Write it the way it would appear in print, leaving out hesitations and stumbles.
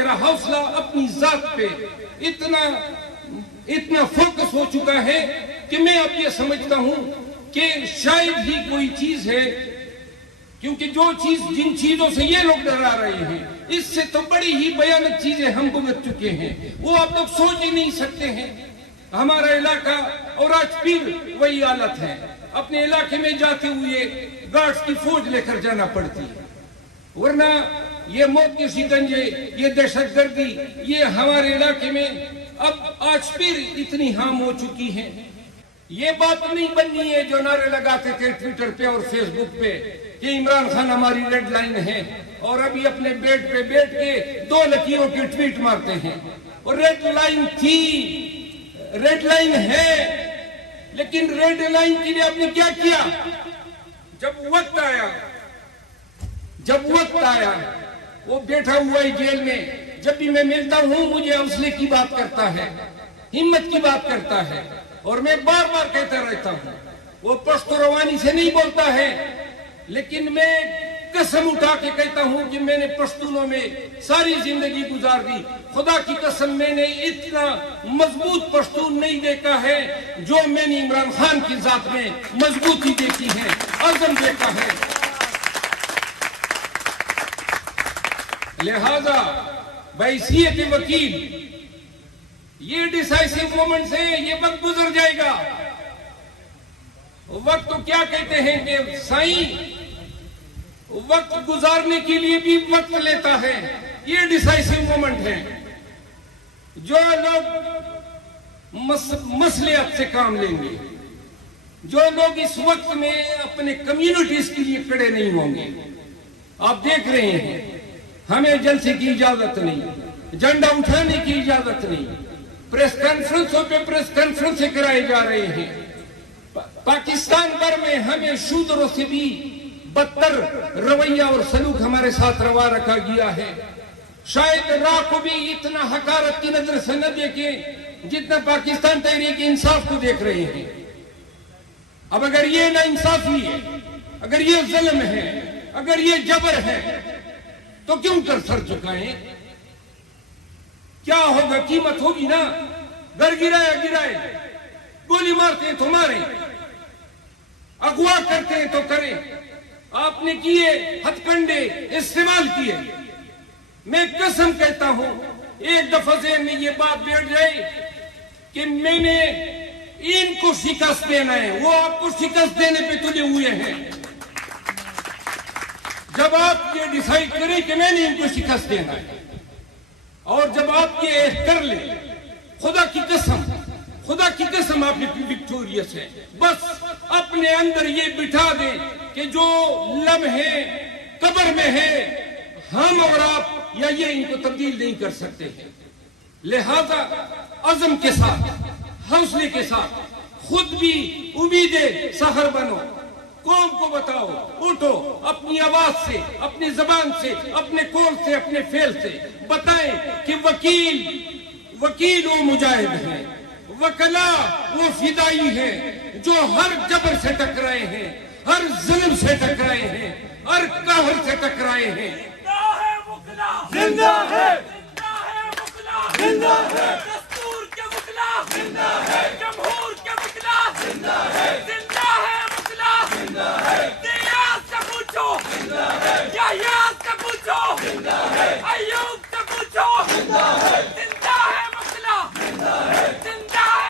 میرا حوصلہ اپنی ذات پہ اتنا فوکس ہو چکا ہے کہ میں اب یہ سمجھتا ہوں کہ شاید ہی کوئی چیز ہے، کیونکہ جن چیزوں سے یہ لوگ ڈرا رہے ہیں اس سے تو بڑی ہی بھیانک چیزیں ہم بھگت چکے ہیں، وہ آپ لوگ سوچ ہی نہیں سکتے ہیں۔ ہمارا علاقہ اور آج پھر وہی حالت ہے، اپنے علاقے میں جاتے ہوئے گارڈز کی فوج لے کر جانا پڑتی ہے، ورنہ یہ موت کے شکنجے، یہ دہشت گردی، یہ ہمارے علاقے میں اب آج پھر اتنی عام ہو چکی ہے۔ یہ بات نہیں بننی ہے جو نعرے لگاتے تھے ٹویٹر پہ اور فیس بک پہ کہ عمران خان ہماری ریڈ لائن ہے، اور ابھی اپنے بیڈ پہ بیٹھ کے 2 لکیروں کی ٹویٹ مارتے ہیں۔ اور ریڈ لائن تھی، ریڈ لائن ہے، لیکن ریڈ لائن کے لیے آپ نے کیا کیا؟ جب وقت آیا وہ بیٹھا ہوا ہے جیل میں، جب بھی میں ملتا ہوں مجھے حوصلے کی بات کرتا ہے، ہمت کی بات کرتا ہے، اور میں بار بار کہتا رہتا ہوں، وہ پشتو روانی سے نہیں بولتا ہے، لیکن میں قسم اٹھا کے کہتا ہوں کہ میں نے پشتونوں میں ساری زندگی گزار دی، خدا کی قسم میں نے اتنا مضبوط پشتون نہیں دیکھا ہے جو میں نے عمران خان کی ذات میں مضبوطی دیکھی ہے، عزم دیکھا ہے۔ لہذا بحیثیت وکیل یہ ڈیسائیسو مومنٹ سے یہ وقت گزر جائے گا۔ وقت تو کیا کہتے ہیں کہ سائیں وقت گزارنے کے لیے بھی وقت لیتا ہے، یہ ڈیسائیسو مومنٹ ہے۔ جو لوگ مصلحت سے کام لیں گے، جو لوگ اس وقت میں اپنے کمیونٹیز کے لیے کھڑے نہیں ہوں گے، آپ دیکھ رہے ہیں ہمیں جلسے کی اجازت نہیں، جھنڈا اٹھانے کی اجازت نہیں، پریس کانفرنسوں پہ پریس کانفرنسیں کرائے جا رہے ہیں، پاکستان بھر میں ہمیں شودروں سے بھی بدتر رویہ اور سلوک ہمارے ساتھ روا رکھا گیا ہے۔ شاید راہ کو بھی اتنا حقارت کی نظر سے نہ دیکھیں جتنا پاکستان تحریک انصاف کو دیکھ رہے ہیں۔ اب اگر یہ ناانصافی ہے، اگر یہ ظلم ہے، اگر یہ جبر ہے، تو کیوں کر سر چکائیں؟ کیا ہوگا؟ قیمت ہوگی نا، گھر گرائے، گولی مارتے ہیں تو ماریں، اغوا کرتے ہیں تو کریں۔ آپ نے کیے ہتھ کنڈے استعمال کیے، میں قسم کہتا ہوں ایک دفعہ ذہن میں یہ بات بیٹھ جائے کہ میں نے ان کو شکست دینا ہے، وہ آپ کو شکست دینے پہ تلے ہوئے ہیں۔ جب آپ یہ ڈیسائیڈ کریں کہ میں نے ان کو شکست دینا ہے، اور جب آپ یہ کر لیں، خدا کی قسم آپ وکٹوریس ہے، بس اپنے اندر یہ بٹھا دیں کہ جو لمحے قبر میں ہے ہم اور آپ یا یہ ان کو تبدیل نہیں کر سکتے ہیں۔ لہذا عزم کے ساتھ، حوصلے کے ساتھ، خود بھی امید سحر بنو، قوم کو بتاؤ، اٹھو، اپنی آواز سے، اپنی زبان سے، اپنے قول سے، اپنے فعل سے بتائیں کہ وکیل وہ مجاہد ہیں، وکلا وہ فدائی ہیں جو ہر جبر سے ٹکرائے ہیں، ہر ظلم سے ٹکرائے ہیں، ہر قہر سے ٹکرائے ہیں۔ زندہ ہے وکلا، زندہ ہے دستور کے وکلا، زندہ ہے جمہور کے وکلا، زندہ ہے وکلا، زندہ ہے دیاز سے پوچھو، زندہ ہے یحییٰ سے پوچھو، زندہ ہے ایوب